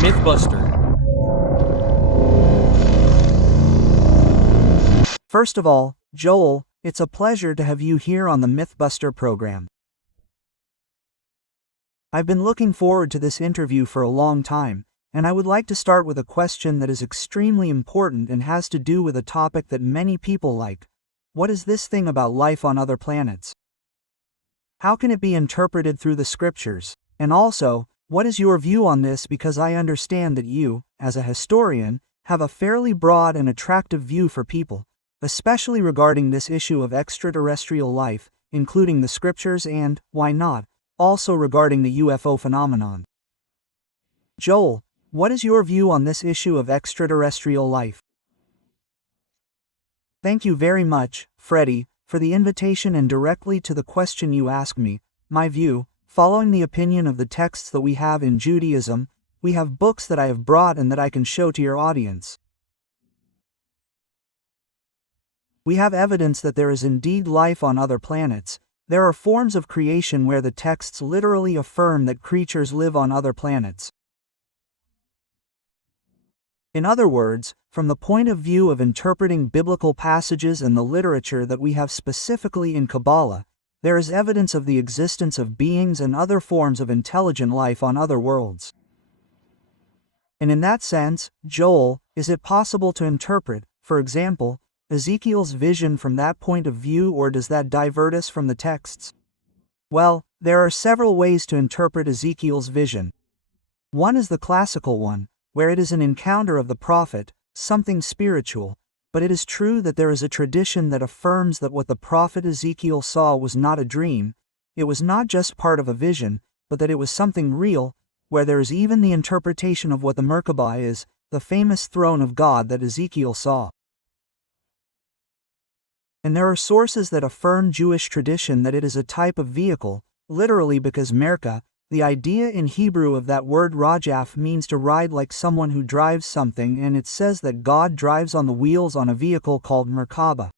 Mythbuster. First of all, Joel, it's a pleasure to have you here on the Mythbuster program. I've been looking forward to this interview for a long time, and I would like to start with a question that is extremely important and has to do with a topic that many people like. What is this thing about life on other planets? How can it be interpreted through the scriptures? And also, what is your view on this, because I understand that you, as a historian, have a fairly broad and attractive view for people, especially regarding this issue of extraterrestrial life, including the scriptures and, why not, also regarding the UFO phenomenon. Joel, what is your view on this issue of extraterrestrial life? Thank you very much, Freddie, for the invitation and directly to the question you asked me. My view, following the opinion of the texts that we have in Judaism, we have books that I have brought and that I can show to your audience. We have evidence that there is indeed life on other planets. There are forms of creation where the texts literally affirm that creatures live on other planets. In other words, from the point of view of interpreting biblical passages and the literature that we have specifically in Kabbalah, there is evidence of the existence of beings and other forms of intelligent life on other worlds. And in that sense, Joel, is it possible to interpret, for example, Ezekiel's vision from that point of view, or does that divert us from the texts? Well, there are several ways to interpret Ezekiel's vision. One is the classical one, where it is an encounter of the prophet, something spiritual, but it is true that there is a tradition that affirms that what the prophet Ezekiel saw was not a dream, it was not just part of a vision, but that it was something real, where there is even the interpretation of what the Merkaba is, the famous throne of God that Ezekiel saw. And there are sources that affirm Jewish tradition that it is a type of vehicle, literally because Merkaba, the idea in Hebrew of that word rajaf, means to ride like someone who drives something, and it says that God drives on the wheels on a vehicle called Merkaba.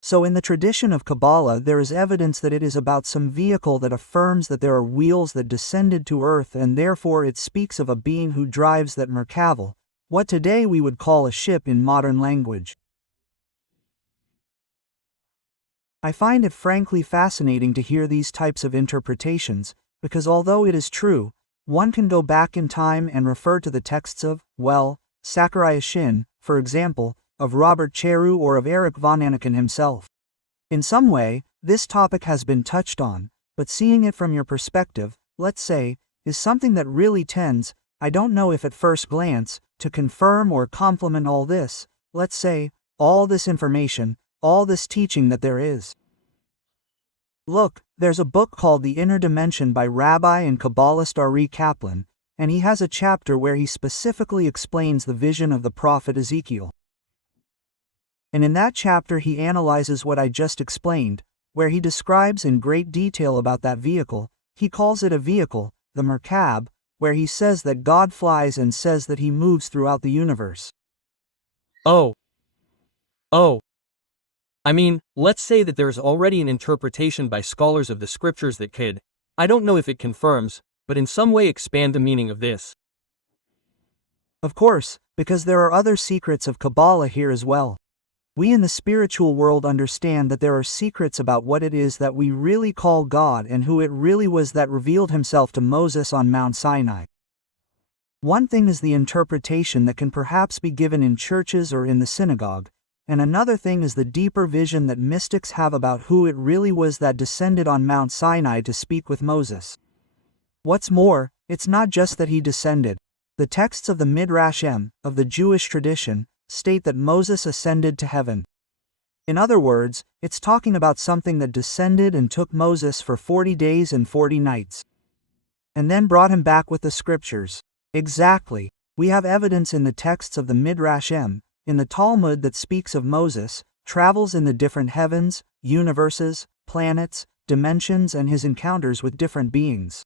So in the tradition of Kabbalah there is evidence that it is about some vehicle that affirms that there are wheels that descended to earth, and therefore it speaks of a being who drives that Merkava, what today we would call a ship in modern language. I find it frankly fascinating to hear these types of interpretations, because although it is true, one can go back in time and refer to the texts of, well, Zachariah Shin, for example, of Robert Cheru, or of Eric von Aniken himself. In some way, this topic has been touched on, but seeing it from your perspective, let's say, is something that really tends, I don't know if at first glance, to confirm or complement all this, let's say, all this information, all this teaching that there is. Look, there's a book called The Interdimensional by Rabbi and Kabbalist Ari Kaplan, and he has a chapter where he specifically explains the vision of the prophet Ezekiel. And in that chapter he analyzes what I just explained, where he describes in great detail about that vehicle. He calls it a vehicle, the Merkab, where he says that God flies and says that he moves throughout the universe. Oh. I mean, let's say that there's already an interpretation by scholars of the scriptures that could, I don't know if it confirms, but in some way expand the meaning of this. Of course, because there are other secrets of Kabbalah here as well. We in the spiritual world understand that there are secrets about what it is that we really call God and who it really was that revealed himself to Moses on Mount Sinai. One thing is the interpretation that can perhaps be given in churches or in the synagogue, and another thing is the deeper vision that mystics have about who it really was that descended on Mount Sinai to speak with Moses. What's more, it's not just that he descended. The texts of the Midrashim, of the Jewish tradition, state that Moses ascended to heaven. In other words, it's talking about something that descended and took Moses for 40 days and 40 nights. And then brought him back with the scriptures. Exactly. We have evidence in the texts of the Midrashim, in the Talmud, that speaks of Moses, travels in the different heavens, universes, planets, dimensions, and his encounters with different beings.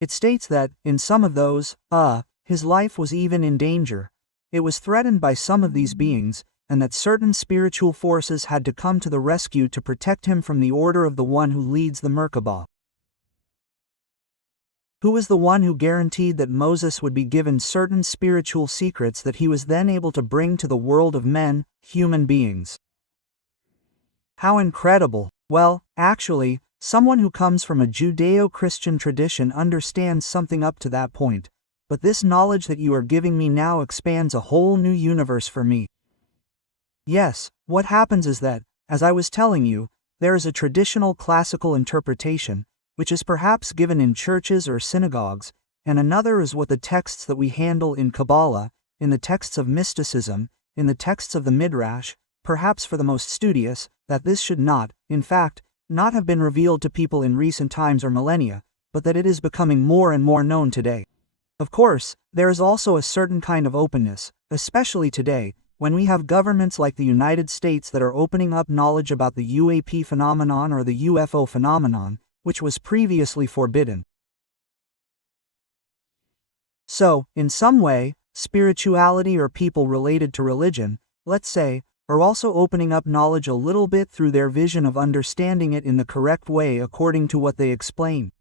It states that, in some of those, his life was even in danger. It was threatened by some of these beings, and that certain spiritual forces had to come to the rescue to protect him from the order of the one who leads the Merkaba. Who was the one who guaranteed that Moses would be given certain spiritual secrets that he was then able to bring to the world of men, human beings? How incredible! Well, actually, someone who comes from a Judeo-Christian tradition understands something up to that point, but this knowledge that you are giving me now expands a whole new universe for me. Yes, what happens is that, as I was telling you, there is a traditional classical interpretation, which is perhaps given in churches or synagogues, and another is what the texts that we handle in Kabbalah, in the texts of mysticism, in the texts of the Midrash, perhaps for the most studious, that this should not, in fact, not have been revealed to people in recent times or millennia, but that it is becoming more and more known today. Of course, there is also a certain kind of openness, especially today, when we have governments like the United States that are opening up knowledge about the UAP phenomenon or the UFO phenomenon, which was previously forbidden. So, in some way, spirituality or people related to religion, let's say, are also opening up knowledge a little bit through their vision of understanding it in the correct way according to what they explain.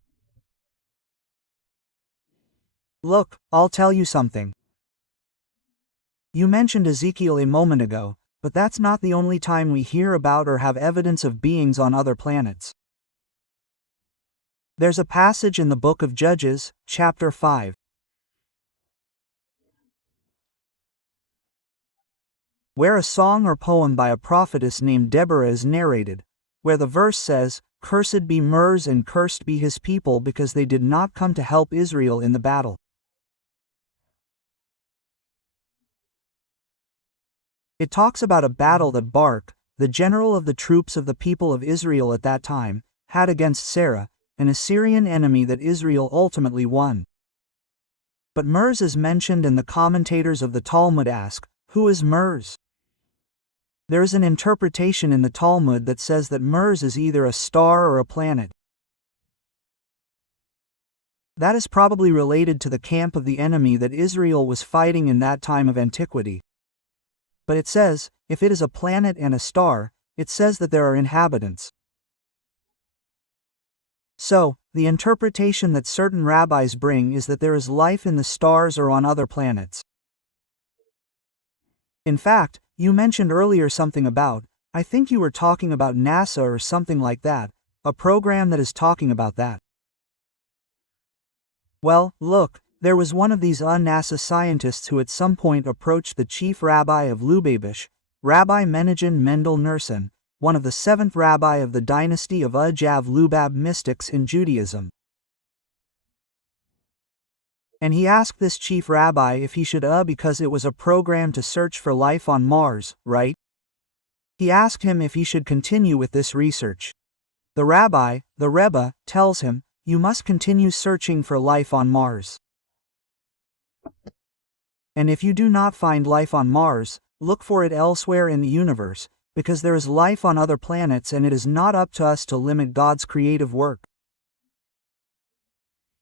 Look, I'll tell you something. You mentioned Ezekiel a moment ago, but that's not the only time we hear about or have evidence of beings on other planets. There's a passage in the book of Judges, chapter 5. Where a song or poem by a prophetess named Deborah is narrated, where the verse says, "Cursed be Mers and cursed be his people because they did not come to help Israel in the battle." It talks about a battle that Barak, the general of the troops of the people of Israel at that time, had against Sarah, an Assyrian enemy that Israel ultimately won. But Mers is mentioned and the commentators of the Talmud ask, who is Mers? There is an interpretation in the Talmud that says that Mers is either a star or a planet. That is probably related to the camp of the enemy that Israel was fighting in that time of antiquity. But it says, if it is a planet and a star, it says that there are inhabitants. So, the interpretation that certain rabbis bring is that there is life in the stars or on other planets. In fact, you mentioned earlier something about, I think you were talking about NASA or something like that, a program that is talking about that. Well, look, there was one of these NASA scientists who at some point approached the chief rabbi of Lubavitch, Rabbi Menachem Mendel Nerson, one of the seventh rabbi of the dynasty of Jav-Lubab mystics in Judaism. And he asked this chief rabbi if he should because it was a program to search for life on Mars, right? He asked him if he should continue with this research. The rabbi, the Rebbe, tells him, you must continue searching for life on Mars. And if you do not find life on Mars, look for it elsewhere in the universe, because there is life on other planets and it is not up to us to limit God's creative work.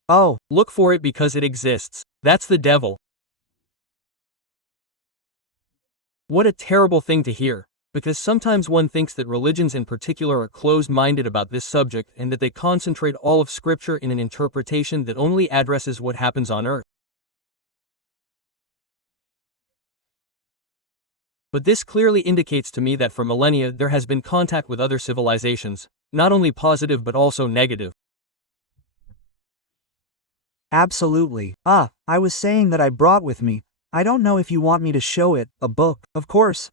Oh, look for it because it exists. That's the devil. What a terrible thing to hear, because sometimes one thinks that religions in particular are closed-minded about this subject and that they concentrate all of Scripture in an interpretation that only addresses what happens on Earth. But this clearly indicates to me that for millennia there has been contact with other civilizations, not only positive but also negative. Absolutely. I was saying that I brought with me, I don't know if you want me to show it, a book. Of course.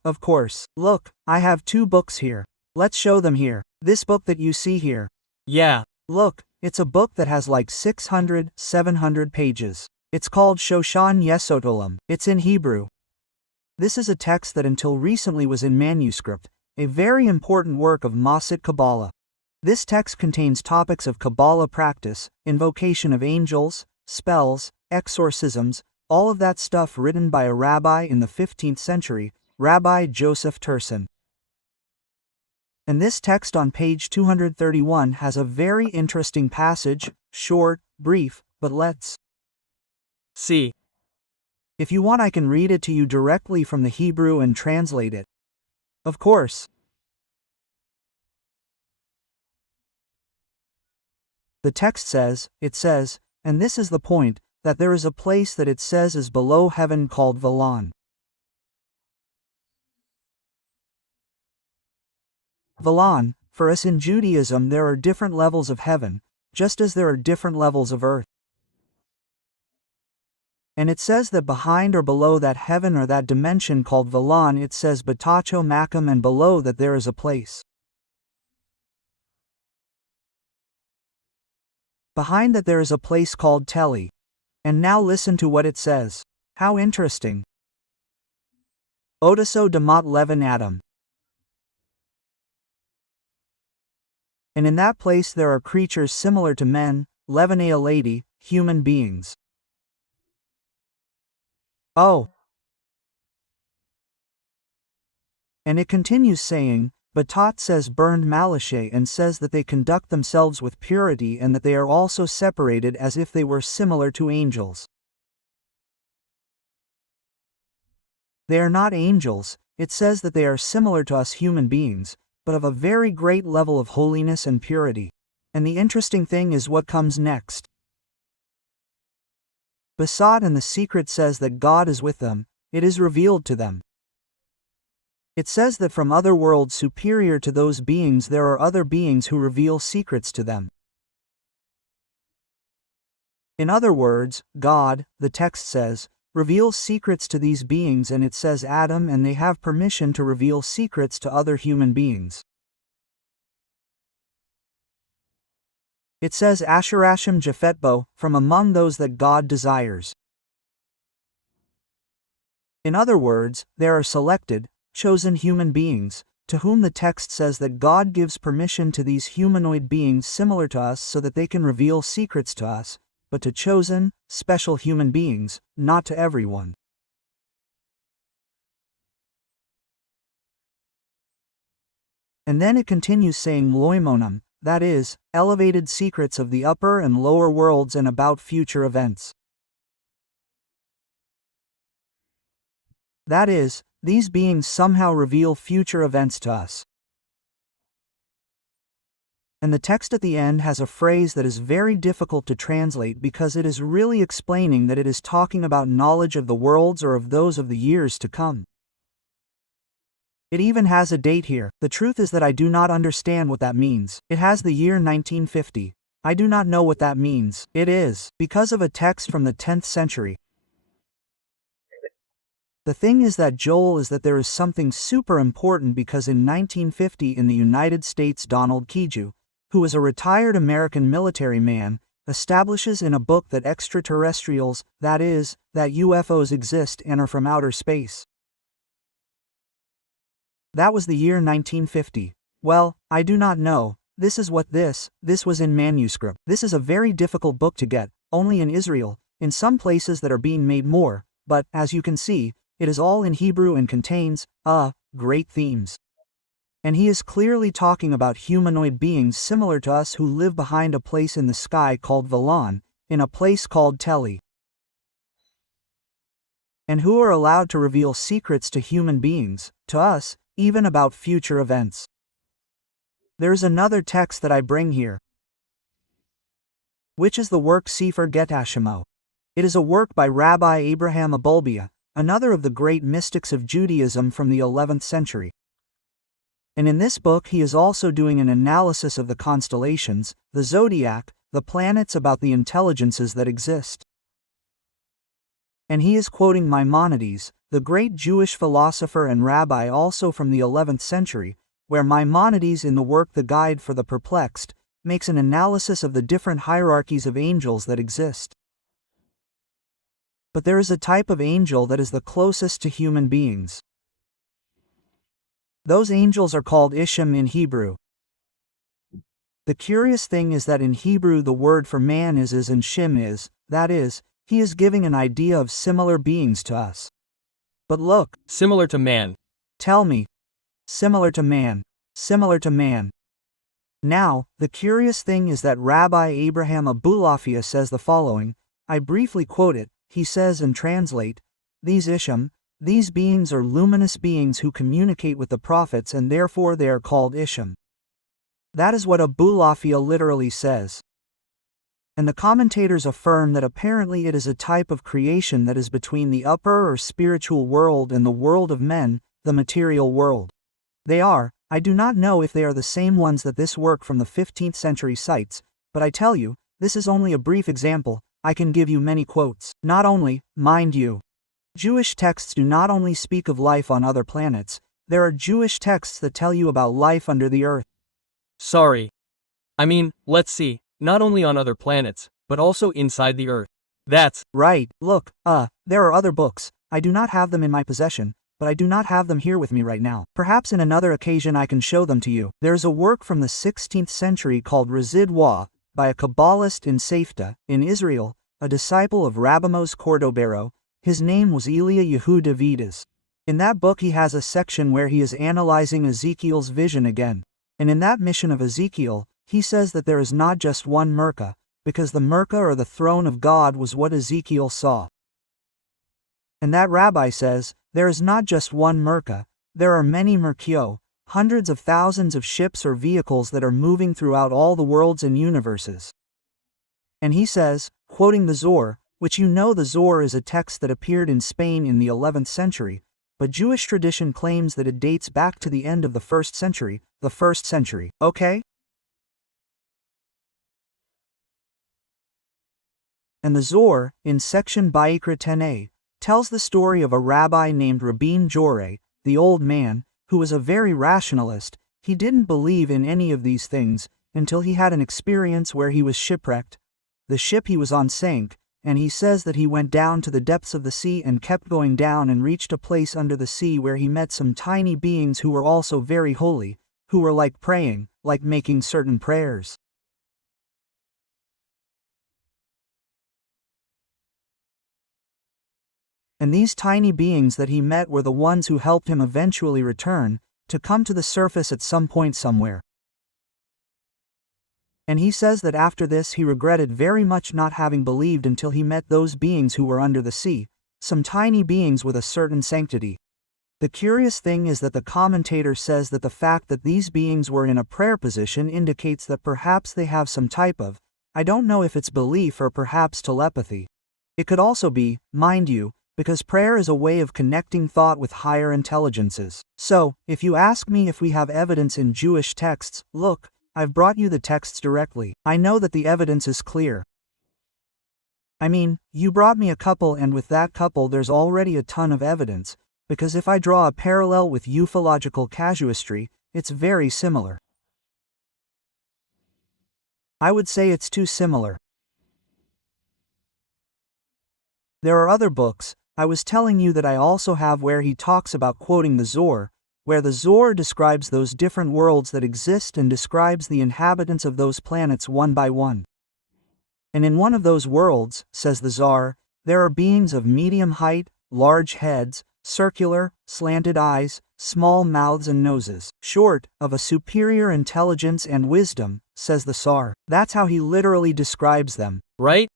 Look, I have 2 books here. Let's show them here. This book that you see here. Yeah. Look, it's a book that has like 600, 700 pages. It's called Shoshan Yesod Olam. It's in Hebrew. This is a text that until recently was in manuscript, a very important work of Masit Kabbalah. This text contains topics of Kabbalah practice, invocation of angels, spells, exorcisms, all of that stuff written by a rabbi in the 15th century, Rabbi Joseph Turson. And this text on page 231 has a very interesting passage, short, brief, but let's see. If you want I can read it to you directly from the Hebrew and translate it. Of course. The text says, and this is the point, that there is a place that it says is below heaven called Valon. Valon, for us in Judaism there are different levels of heaven, just as there are different levels of earth. And it says that behind or below that heaven or that dimension called Valon it says Batacho Makam, and below that there is a place. Behind that there is a place called Teli. And now listen to what it says. How interesting. Odaso Damat Levin Adam. And in that place there are creatures similar to men, Levin a lady, human beings. Oh. And it continues saying, Batat says burned Malashe, and says that they conduct themselves with purity and that they are also separated as if they were similar to angels. They are not angels, it says that they are similar to us human beings, but of a very great level of holiness and purity. And the interesting thing is what comes next. Basat, and the secret says that God is with them, it is revealed to them. It says that from other worlds superior to those beings there are other beings who reveal secrets to them. In other words, God, the text says, reveals secrets to these beings, and it says Adam, and they have permission to reveal secrets to other human beings. It says Asherashim Japhetbo, from among those that God desires. In other words, there are selected, chosen human beings, to whom the text says that God gives permission to these humanoid beings similar to us so that they can reveal secrets to us, but to chosen, special human beings, not to everyone. And then it continues saying Loimonam, that is, elevated secrets of the upper and lower worlds and about future events. That is, these beings somehow reveal future events to us. And the text at the end has a phrase that is very difficult to translate because it is really explaining that it is talking about knowledge of the worlds or of those of the years to come. It even has a date here. The truth is that I do not understand what that means. It has the year 1950. I do not know what that means. It is because of a text from the 10th century. The thing is that Joel is that there is something super important because in 1950 in the United States Donald Kiju, who was a retired American military man, establishes in a book that extraterrestrials, that is, that UFOs exist and are from outer space. That was the year 1950. Well, I do not know. This is what this was in manuscript. This is a very difficult book to get, only in Israel, in some places that are being made more, but, as you can see, it is all in Hebrew and contains, great themes. And he is clearly talking about humanoid beings similar to us who live behind a place in the sky called Valon, in a place called Teli. And who are allowed to reveal secrets to human beings, to us, even about future events. There is another text that I bring here, which is the work Sefer Getashimo. It is a work by Rabbi Abraham Abulbia, another of the great mystics of Judaism from the 11th century. And in this book he is also doing an analysis of the constellations, the zodiac, the planets, about the intelligences that exist. And he is quoting Maimonides, the great Jewish philosopher and rabbi also from the 11th century, where Maimonides in the work The Guide for the Perplexed, makes an analysis of the different hierarchies of angels that exist. But there is a type of angel that is the closest to human beings. Those angels are called Ishim in Hebrew. The curious thing is that in Hebrew the word for man is and Shim is, that is, he is giving an idea of similar beings to us. But look, Similar to man. tell me, similar to man, similar to man. Now, the curious thing is that Rabbi Abraham Abulafia says the following, I briefly quote it. He says and translate, these Ishim, these beings are luminous beings who communicate with the prophets and therefore they are called Ishim. That is what Abulafia literally says. And the commentators affirm that apparently it is a type of creation that is between the upper or spiritual world and the world of men, the material world. I do not know if they are the same ones that this work from the 15th century cites, but I tell you, this is only a brief example. I can give you many quotes. Not only, mind you, Jewish texts do not only speak of life on other planets, there are Jewish texts that tell you about life under the earth. Sorry. I mean, let's see, not only on other planets, but also inside the earth. That's right. Look, there are other books. I do not have them in my possession, but I do not have them here with me right now. Perhaps in another occasion I can show them to you. There's a work from the 16th century called Residua, by a Kabbalist in Safta, in Israel, a disciple of Rabamos Cordobero. His name was Elia Yehuda Vidas. In that book he has a section where he is analyzing Ezekiel's vision again. And in that mission of Ezekiel, he says that there is not just one Merkaba, because the Merkaba or the throne of God was what Ezekiel saw. And that rabbi says, there is not just one Merkaba, there are many Merkio, hundreds of thousands of ships or vehicles that are moving throughout all the worlds and universes. And he says, quoting the Zohar, which you know the Zohar is a text that appeared in Spain in the 11th century, but Jewish tradition claims that it dates back to the end of the 1st century, okay? And the Zohar, in section Ba'ikra 10a, tells the story of a rabbi named Rabbein Joreh, the old man, who was a very rationalist. He didn't believe in any of these things, until he had an experience where he was shipwrecked. The ship he was on sank, and he says that he went down to the depths of the sea and kept going down and reached a place under the sea where he met some tiny beings who were also very holy, who were like praying, like making certain prayers. And these tiny beings that he met were the ones who helped him eventually return, to come to the surface at some point somewhere. And he says that after this he regretted very much not having believed until he met those beings who were under the sea, some tiny beings with a certain sanctity. The curious thing is that the commentator says that the fact that these beings were in a prayer position indicates that perhaps they have some type of, I don't know if it's belief or perhaps telepathy. It could also be, mind you, because prayer is a way of connecting thought with higher intelligences. So, if you ask me if we have evidence in Jewish texts, look, I've brought you the texts directly. I know that the evidence is clear. I mean, you brought me a couple, and with that couple there's already a ton of evidence, because if I draw a parallel with ufological casuistry, it's very similar. I would say it's too similar. There are other books. I was telling you that I also have where he talks about quoting the Zohar, where the Zohar describes those different worlds that exist and describes the inhabitants of those planets one by one. And in one of those worlds, says the Zohar, there are beings of medium height, large heads, circular, slanted eyes, small mouths and noses, short, of a superior intelligence and wisdom, says the Zohar. That's how he literally describes them. right.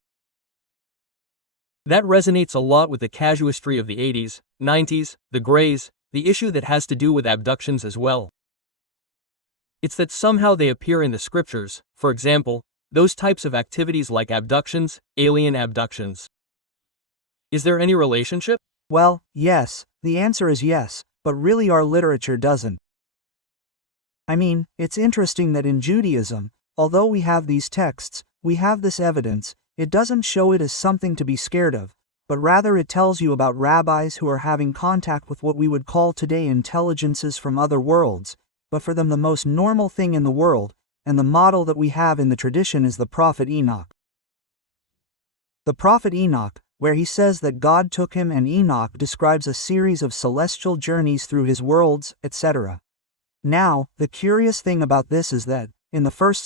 That resonates a lot with the casuistry of the 80s, 90s, the Greys, the issue that has to do with abductions as well. It's that somehow they appear in the scriptures, for example, those types of activities like abductions, alien abductions. Is there any relationship? Well, yes, the answer is yes, but really our literature doesn't. I mean, it's interesting that in Judaism, although we have these texts, we have this evidence, it doesn't show it as something to be scared of, but rather it tells you about rabbis who are having contact with what we would call today intelligences from other worlds, but for them the most normal thing in the world, and the model that we have in the tradition is the prophet Enoch. The prophet Enoch, where he says that God took him, and Enoch describes a series of celestial journeys through his worlds, etc. Now, the curious thing about this is that, in the 1st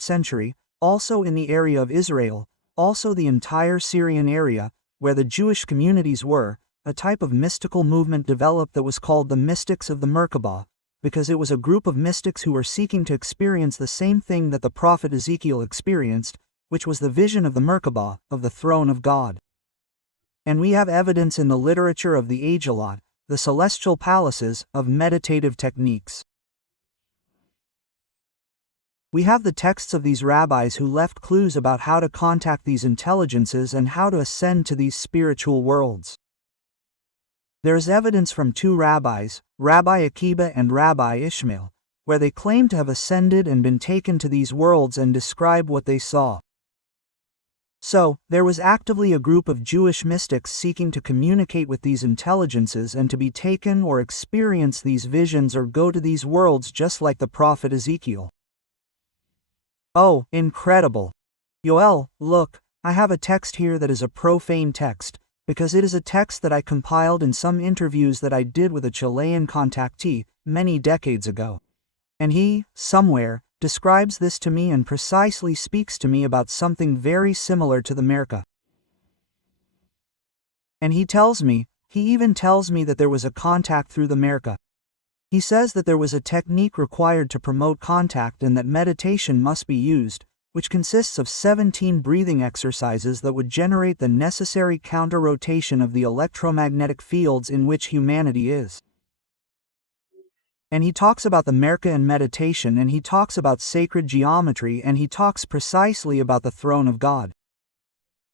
century, also in the area of Israel, also the entire Syrian area, where the Jewish communities were, a type of mystical movement developed that was called the mystics of the Merkaba, because it was a group of mystics who were seeking to experience the same thing that the prophet Ezekiel experienced, which was the vision of the Merkaba, of the throne of God. And we have evidence in the literature of the age a lot, the celestial palaces, of meditative techniques. We have the texts of these rabbis who left clues about how to contact these intelligences and how to ascend to these spiritual worlds. There is evidence from two rabbis, Rabbi Akiba and Rabbi Ishmael, where they claim to have ascended and been taken to these worlds and describe what they saw. So, there was actively a group of Jewish mystics seeking to communicate with these intelligences and to be taken or experience these visions or go to these worlds just like the prophet Ezekiel. Oh, incredible! Yoel, look, I have a text here that is a profane text, because it is a text that I compiled in some interviews that I did with a Chilean contactee many decades ago. And he, somewhere, describes this to me and precisely speaks to me about something very similar to the Merkaba. And he even tells me that there was a contact through the Merkaba. He says that there was a technique required to promote contact and that meditation must be used, which consists of 17 breathing exercises that would generate the necessary counter-rotation of the electromagnetic fields in which humanity is. And he talks about the Merkaba and meditation, and he talks about sacred geometry, and he talks precisely about the throne of God.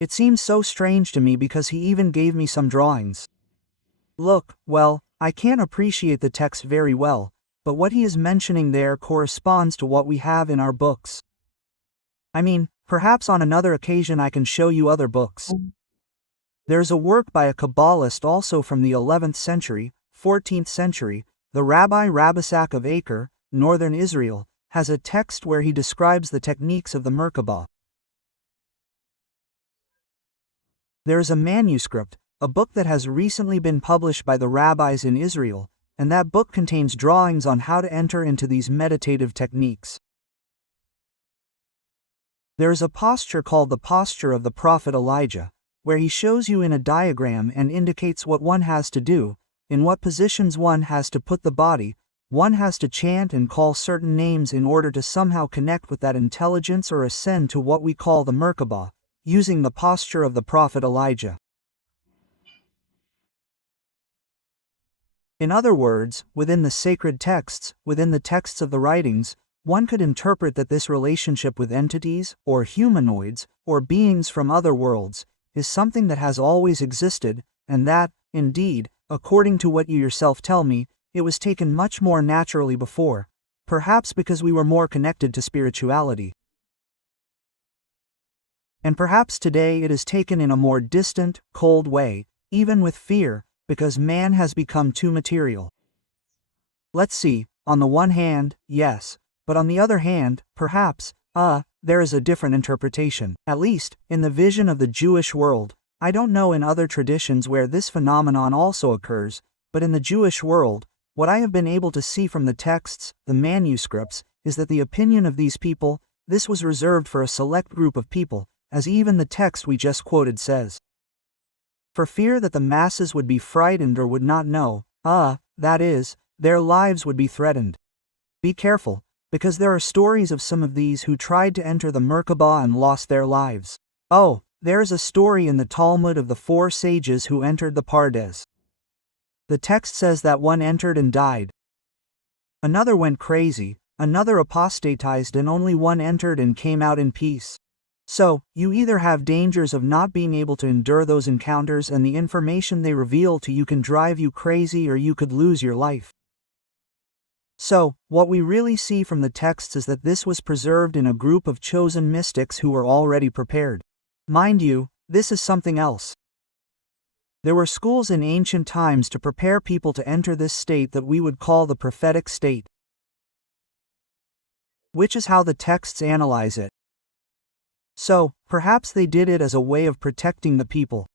It seems so strange to me because he even gave me some drawings. Look, well, I can't appreciate the text very well, but what he is mentioning there corresponds to what we have in our books. I mean, perhaps on another occasion I can show you other books. There's a work by a Kabbalist also from the 11th century, 14th century, the Rabbi Rabbisak of Acre, northern Israel, has a text where he describes the techniques of the Merkaba. There is a manuscript, a book that has recently been published by the rabbis in Israel, and that book contains drawings on how to enter into these meditative techniques. There is a posture called the posture of the prophet Elijah, where he shows you in a diagram and indicates what one has to do, in what positions one has to put the body. One has to chant and call certain names in order to somehow connect with that intelligence or ascend to what we call the Merkaba, using the posture of the prophet Elijah. In other words, within the sacred texts, within the texts of the writings, one could interpret that this relationship with entities, or humanoids, or beings from other worlds, is something that has always existed, and that, indeed, according to what you yourself tell me, it was taken much more naturally before, perhaps because we were more connected to spirituality. And perhaps today it is taken in a more distant, cold way, even with fear, because man has become too material. Let's see, on the one hand, yes, but on the other hand, perhaps, there is a different interpretation. At least, in the vision of the Jewish world, I don't know in other traditions where this phenomenon also occurs, but in the Jewish world, what I have been able to see from the texts, the manuscripts, is that the opinion of these people, this was reserved for a select group of people, as even the text we just quoted says. For fear that the masses would be frightened or would not know, that is, their lives would be threatened. Be careful, because there are stories of some of these who tried to enter the Merkaba and lost their lives. Oh, there is a story in the Talmud of the 4 sages who entered the Pardes. The text says that one entered and died. Another went crazy, another apostatized, and only one entered and came out in peace. So, you either have dangers of not being able to endure those encounters and the information they reveal to you can drive you crazy, or you could lose your life. So, what we really see from the texts is that this was preserved in a group of chosen mystics who were already prepared. Mind you, this is something else. There were schools in ancient times to prepare people to enter this state that we would call the prophetic state, which is how the texts analyze it. So, perhaps they did it as a way of protecting the people.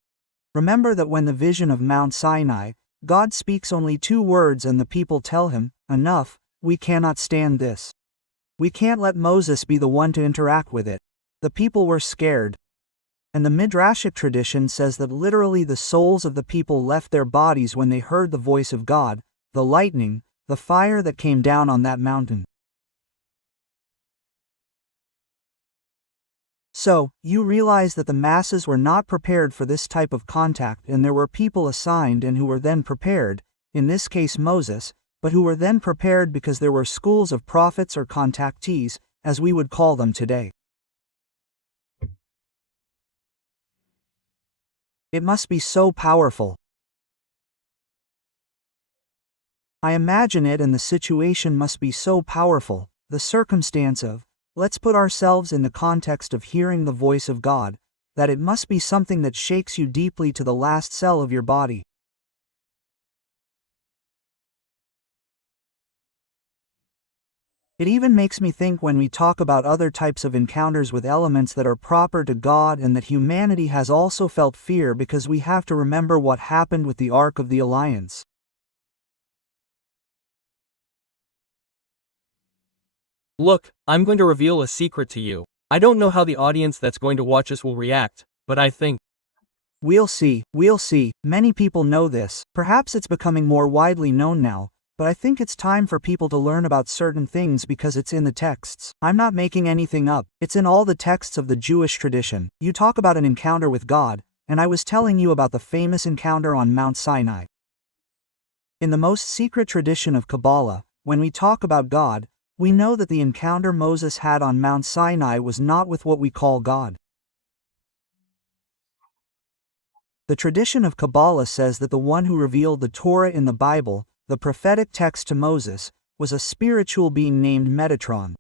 Remember that when the vision of Mount Sinai, God speaks only 2 words and the people tell him, "Enough, we cannot stand this. We can't let Moses be the one to interact with it." The people were scared. And the Midrashic tradition says that literally the souls of the people left their bodies when they heard the voice of God, the lightning, the fire that came down on that mountain. So, you realize that the masses were not prepared for this type of contact, and there were people assigned and who were then prepared, in this case Moses, but who were then prepared because there were schools of prophets or contactees, as we would call them today. It must be so powerful. I imagine it, and the situation must be so powerful, the circumstance of, let's put ourselves in the context of hearing the voice of God, that it must be something that shakes you deeply to the last cell of your body. It even makes me think when we talk about other types of encounters with elements that are proper to God, and that humanity has also felt fear, because we have to remember what happened with the Ark of the Alliance. Look, I'm going to reveal a secret to you. I don't know how the audience that's going to watch us will react, but I think We'll see. Many people know this, perhaps it's becoming more widely known now, but I think it's time for people to learn about certain things because it's in the texts. I'm not making anything up, it's in all the texts of the Jewish tradition. You talk about an encounter with God, and I was telling you about the famous encounter on Mount Sinai. In the most secret tradition of Kabbalah, when we talk about God, we know that the encounter Moses had on Mount Sinai was not with what we call God. The tradition of Kabbalah says that the one who revealed the Torah in the Bible, the prophetic text to Moses, was a spiritual being named Metatron.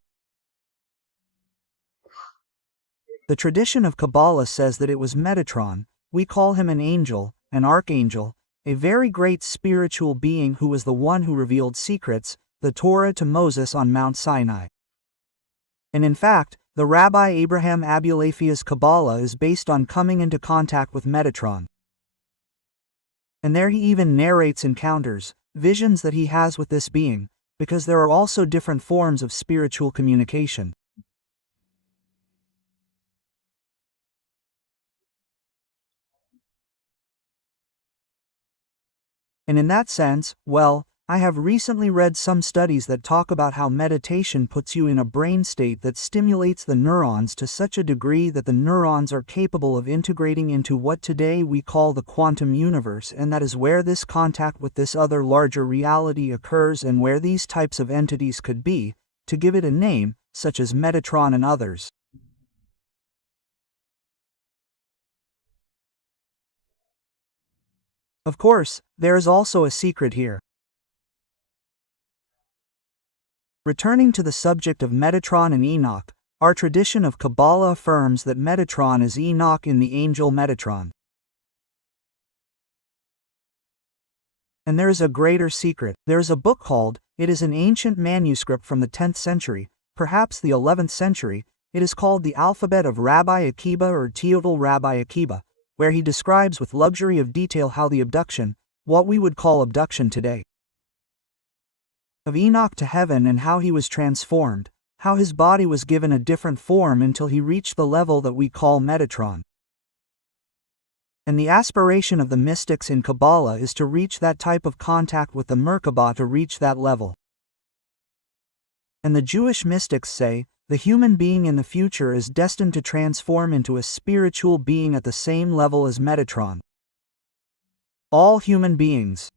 The tradition of Kabbalah says that it was Metatron. We call him an angel, an archangel, a very great spiritual being who was the one who revealed secrets, the Torah to Moses on Mount Sinai. And in fact, the Rabbi Abraham Abulefia's Kabbalah is based on coming into contact with Metatron. And there he even narrates encounters, visions that he has with this being, because there are also different forms of spiritual communication. And in that sense, well, I have recently read some studies that talk about how meditation puts you in a brain state that stimulates the neurons to such a degree that the neurons are capable of integrating into what today we call the quantum universe, and that is where this contact with this other larger reality occurs, and where these types of entities could be, to give it a name, such as Metatron and others. Of course, there is also a secret here. Returning to the subject of Metatron and Enoch, our tradition of Kabbalah affirms that Metatron is Enoch in the angel Metatron. And there is a greater secret. There is a book called, it is an ancient manuscript from the 10th century, perhaps the 11th century, it is called the Alphabet of Rabbi Akiba, or Teodel Rabbi Akiba, where he describes with luxury of detail how the abduction, what we would call abduction today, of Enoch to heaven, and how he was transformed, how his body was given a different form until he reached the level that we call Metatron. And the aspiration of the mystics in Kabbalah is to reach that type of contact with the Merkaba, to reach that level. And the Jewish mystics say, the human being in the future is destined to transform into a spiritual being at the same level as Metatron. All human beings.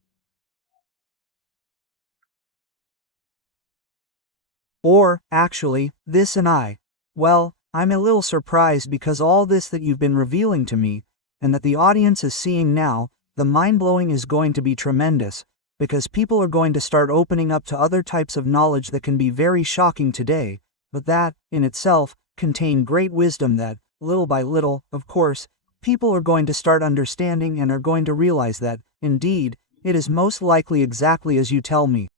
Or, actually, this and I. Well, I'm a little surprised, because all this that you've been revealing to me, and that the audience is seeing now, the mind-blowing is going to be tremendous, because people are going to start opening up to other types of knowledge that can be very shocking today, but that, in itself, contain great wisdom that, little by little, of course, people are going to start understanding and are going to realize that, indeed, it is most likely exactly as you tell me.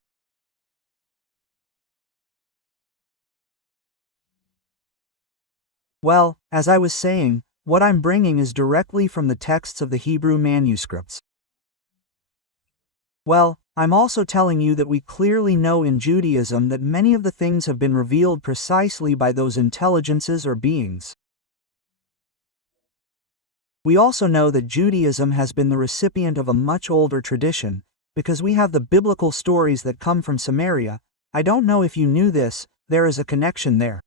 Well, as I was saying, what I'm bringing is directly from the texts of the Hebrew manuscripts. Well, I'm also telling you that we clearly know in Judaism that many of the things have been revealed precisely by those intelligences or beings. We also know that Judaism has been the recipient of a much older tradition, because we have the biblical stories that come from Samaria. I don't know if you knew this, there is a connection there.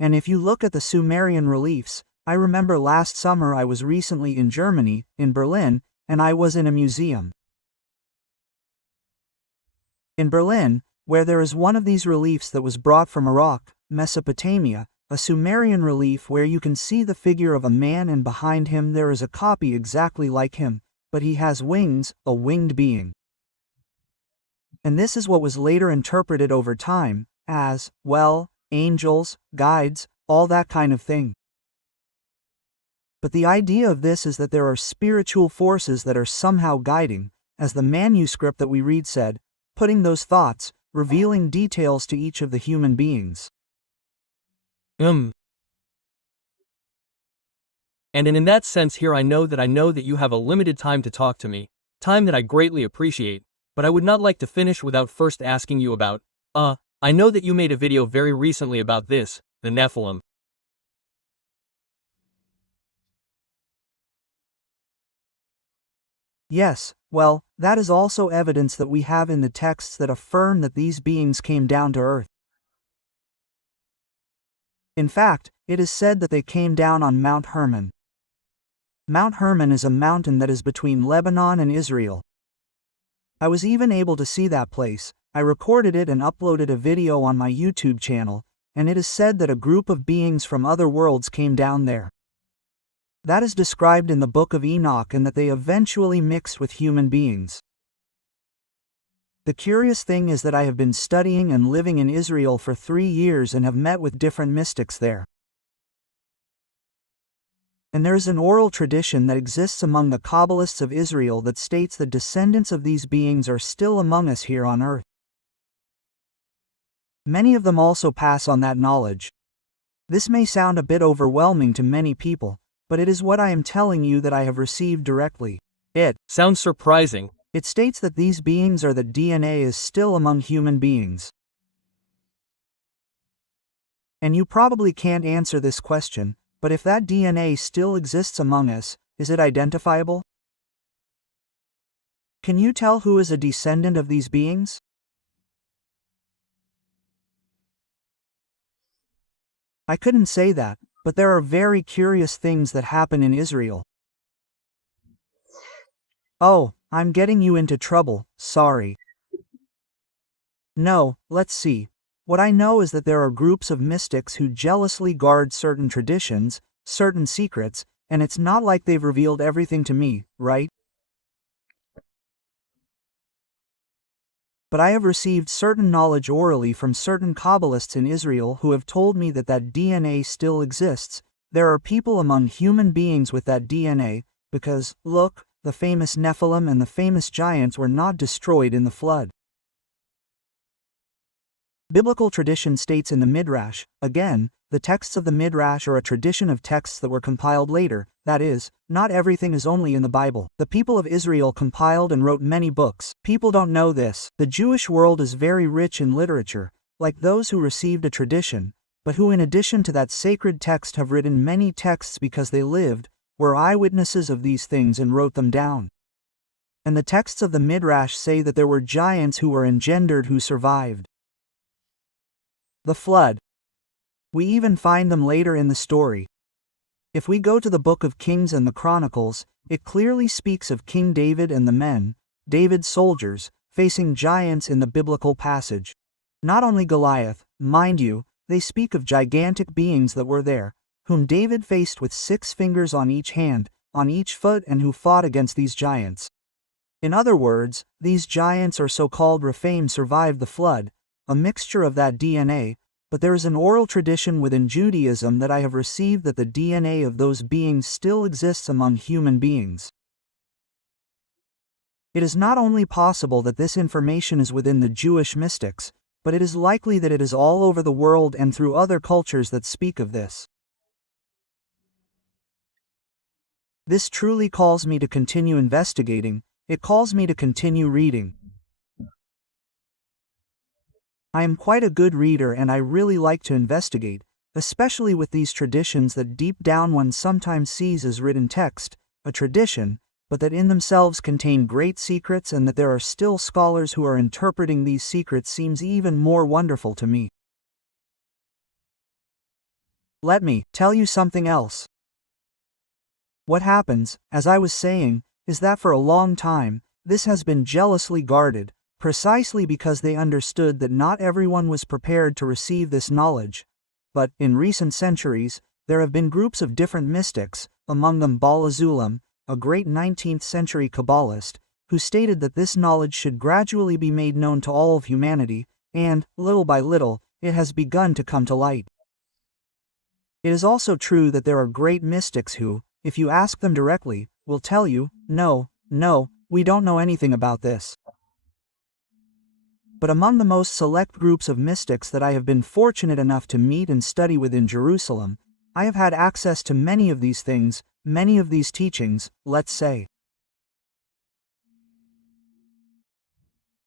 And if you look at the Sumerian reliefs, I remember last summer I was recently in Germany, in Berlin, and I was in a museum. In Berlin, where there is one of these reliefs that was brought from Iraq, Mesopotamia, a Sumerian relief where you can see the figure of a man and behind him there is a copy exactly like him, but he has wings, a winged being. And this is what was later interpreted over time, as, well, angels, guides, all that kind of thing. But the idea of this is that there are spiritual forces that are somehow guiding, as the manuscript that we read said, putting those thoughts, revealing details to each of the human beings. And in that sense here I know that you have a limited time to talk to me, time that I greatly appreciate, but I would not like to finish without first asking you about, I know that you made a video very recently about this, the Nephilim. Yes, well, that is also evidence that we have in the texts that affirm that these beings came down to earth. In fact, it is said that they came down on Mount Hermon. Mount Hermon is a mountain that is between Lebanon and Israel. I was even able to see that place. I recorded it and uploaded a video on my YouTube channel, and it is said that a group of beings from other worlds came down there. That is described in the book of Enoch, and that they eventually mixed with human beings. The curious thing is that I have been studying and living in Israel for 3 years and have met with different mystics there. And there is an oral tradition that exists among the Kabbalists of Israel that states that descendants of these beings are still among us here on earth. Many of them also pass on that knowledge. This may sound a bit overwhelming to many people, but it is what I am telling you that I have received directly. It sounds surprising. It states that these beings are that DNA is still among human beings. And you probably can't answer this question, but if that DNA still exists among us, is it identifiable? Can you tell who is a descendant of these beings? I couldn't say that, but there are very curious things that happen in Israel. Oh, I'm getting you into trouble, sorry. No, let's see. What I know is that there are groups of mystics who jealously guard certain traditions, certain secrets, and it's not like they've revealed everything to me, right? But I have received certain knowledge orally from certain Kabbalists in Israel who have told me that that DNA still exists. There are people among human beings with that DNA, because, look, the famous Nephilim and the famous giants were not destroyed in the flood. Biblical tradition states in the Midrash, again, the texts of the Midrash are a tradition of texts that were compiled later, that is, not everything is only in the Bible. The people of Israel compiled and wrote many books. People don't know this. The Jewish world is very rich in literature, like those who received a tradition, but who in addition to that sacred text have written many texts because they lived, were eyewitnesses of these things and wrote them down. And the texts of the Midrash say that there were giants who were engendered who survived the flood. We even find them later in the story. If we go to the book of Kings and the Chronicles, it clearly speaks of King David and the men, David's soldiers, facing giants in the biblical passage. Not only Goliath, mind you, they speak of gigantic beings that were there, whom David faced with 6 fingers on each hand, on each foot, and who fought against these giants. In other words, these giants or so-called Rephaim survived the flood, a mixture of that DNA, but there is an oral tradition within Judaism that I have received that the DNA of those beings still exists among human beings. It is not only possible that this information is within the Jewish mystics, but it is likely that it is all over the world and through other cultures that speak of this. This truly calls me to continue investigating, it calls me to continue reading. I am quite a good reader and I really like to investigate, especially with these traditions that deep down one sometimes sees as written text, a tradition, but that in themselves contain great secrets, and that there are still scholars who are interpreting these secrets seems even more wonderful to me. Let me tell you something else. What happens, as I was saying, is that for a long time, this has been jealously guarded, precisely because they understood that not everyone was prepared to receive this knowledge. But, in recent centuries, there have been groups of different mystics, among them Bala Zulam, a great 19th century Kabbalist, who stated that this knowledge should gradually be made known to all of humanity, and, little by little, it has begun to come to light. It is also true that there are great mystics who, if you ask them directly, will tell you, no, we don't know anything about this. But among the most select groups of mystics that I have been fortunate enough to meet and study within Jerusalem, I have had access to many of these things, many of these teachings, let's say.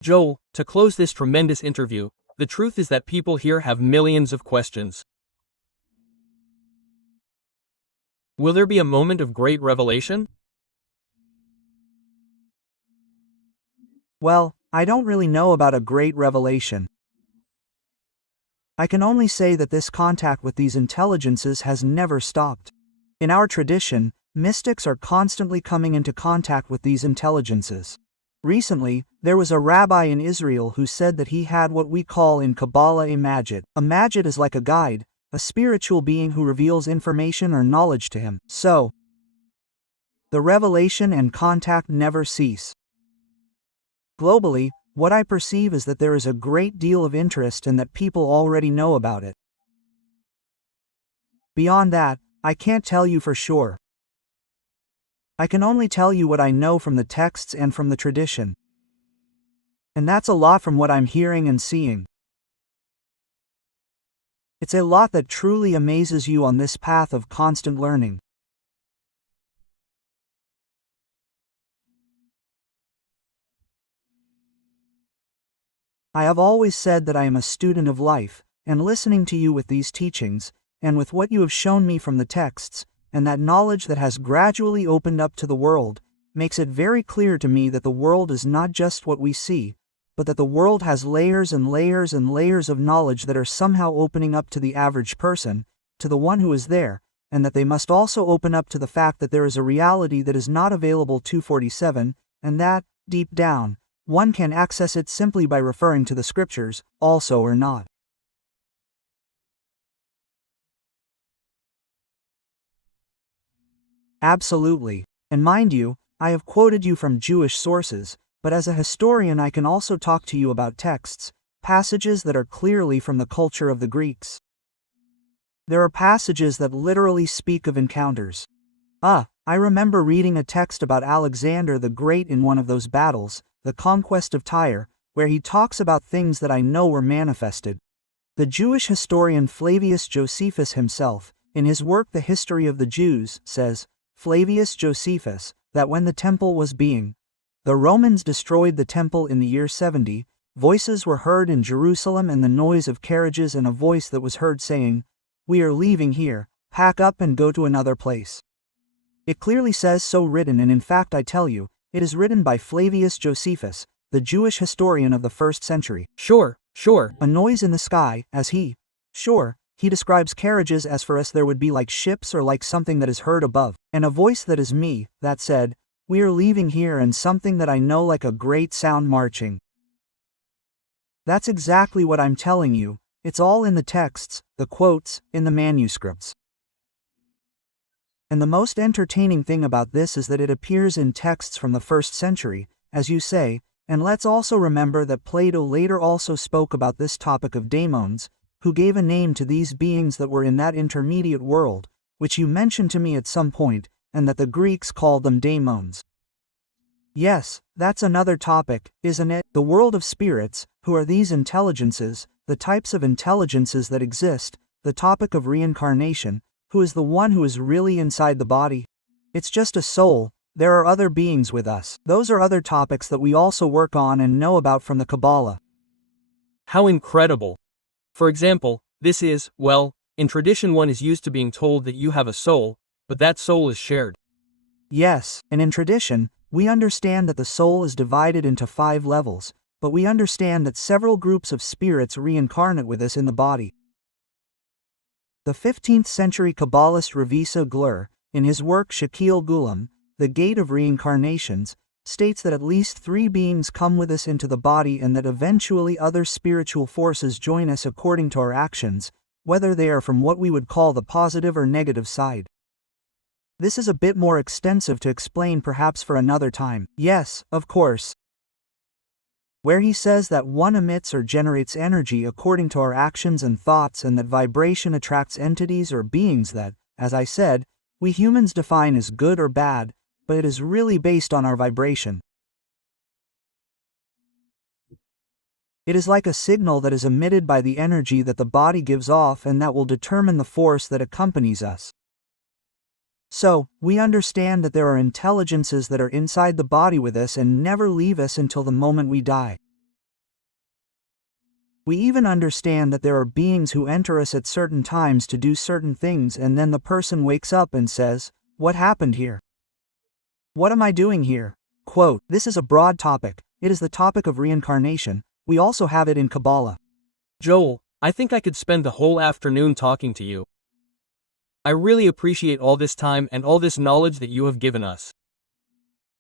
Joel, to close this tremendous interview, the truth is that people here have millions of questions. Will there be a moment of great revelation? Well, I don't really know about a great revelation. I can only say that this contact with these intelligences has never stopped. In our tradition, mystics are constantly coming into contact with these intelligences. Recently, there was a rabbi in Israel who said that he had what we call in Kabbalah a magid. A magid is like a guide, a spiritual being who reveals information or knowledge to him. So, the revelation and contact never cease. Globally, what I perceive is that there is a great deal of interest and that people already know about it. Beyond that, I can't tell you for sure. I can only tell you what I know from the texts and from the tradition. And that's a lot from what I'm hearing and seeing. It's a lot that truly amazes you on this path of constant learning. I have always said that I am a student of life, and listening to you with these teachings, and with what you have shown me from the texts, and that knowledge that has gradually opened up to the world, makes it very clear to me that the world is not just what we see, but that the world has layers and layers and layers of knowledge that are somehow opening up to the average person, to the one who is there, and that they must also open up to the fact that there is a reality that is not available 247, and that, deep down, one can access it simply by referring to the scriptures, also or not. Absolutely. And mind you, I have quoted you from Jewish sources, but as a historian I can also talk to you about texts, passages that are clearly from the culture of the Greeks. There are passages that literally speak of encounters. I remember reading a text about Alexander the Great in one of those battles, the conquest of Tyre, where he talks about things that I know were manifested. The Jewish historian Flavius Josephus himself, in his work The History of the Jews, says, Flavius Josephus, that when the temple was being, the Romans destroyed the temple in the year 70, voices were heard in Jerusalem and the noise of carriages and a voice that was heard saying, "We are leaving here, pack up and go to another place." It clearly says so written, and in fact I tell you, it is written by Flavius Josephus, the Jewish historian of the 1st century. Sure. A noise in the sky, as he describes carriages as for us there would be like ships or like something that is heard above, and a voice that is me, that said, "We are leaving here," and something that I know like a great sound marching. That's exactly what I'm telling you, it's all in the texts, the quotes, in the manuscripts. And the most entertaining thing about this is that it appears in texts from the 1st century, as you say, and let's also remember that Plato later also spoke about this topic of daemons, who gave a name to these beings that were in that intermediate world, which you mentioned to me at some point, and that the Greeks called them daemons. Yes, that's another topic, isn't it? The world of spirits, who are these intelligences, the types of intelligences that exist, the topic of reincarnation, who is the one who is really inside the body? It's just a soul, there are other beings with us. Those are other topics that we also work on and know about from the Kabbalah. How incredible. For example, this is, well, in tradition one is used to being told that you have a soul, but that soul is shared. Yes, and in tradition, we understand that the soul is divided into 5 levels, but we understand that several groups of spirits reincarnate with us in the body. The 15th century Kabbalist Ravisa Glur, in his work Shakil Gulam, The Gate of Reincarnations, states that at least 3 beings come with us into the body and that eventually other spiritual forces join us according to our actions, whether they are from what we would call the positive or negative side. This is a bit more extensive to explain perhaps for another time. Yes, of course. Where he says that one emits or generates energy according to our actions and thoughts and that vibration attracts entities or beings that, as I said, we humans define as good or bad, but it is really based on our vibration. It is like a signal that is emitted by the energy that the body gives off and that will determine the force that accompanies us. So, we understand that there are intelligences that are inside the body with us and never leave us until the moment we die. We even understand that there are beings who enter us at certain times to do certain things and then the person wakes up and says, "What happened here? What am I doing here?" Quote, "This is a broad topic. It is the topic of reincarnation. We also have it in Kabbalah." Joel, I think I could spend the whole afternoon talking to you. I really appreciate all this time and all this knowledge that you have given us.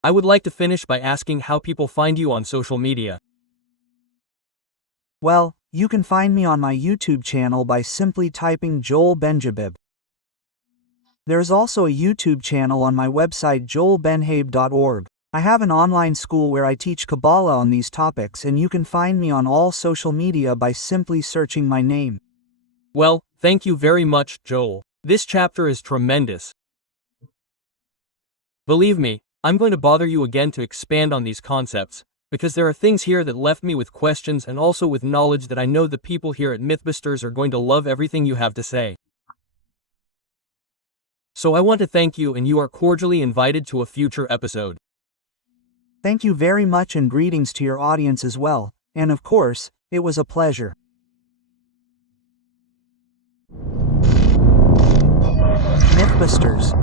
I would like to finish by asking how people find you on social media. Well, you can find me on my YouTube channel by simply typing Yoel Benhabib. There is also a YouTube channel on my website joelbenhabib.org. I have an online school where I teach Kabbalah on these topics and you can find me on all social media by simply searching my name. Well, thank you very much, Joel. This chapter is tremendous. Believe me, I'm going to bother you again to expand on these concepts, because there are things here that left me with questions and also with knowledge that I know the people here at Mythbusters are going to love everything you have to say. So I want to thank you and you are cordially invited to a future episode. Thank you very much and greetings to your audience as well, and of course, it was a pleasure. Mythbusters.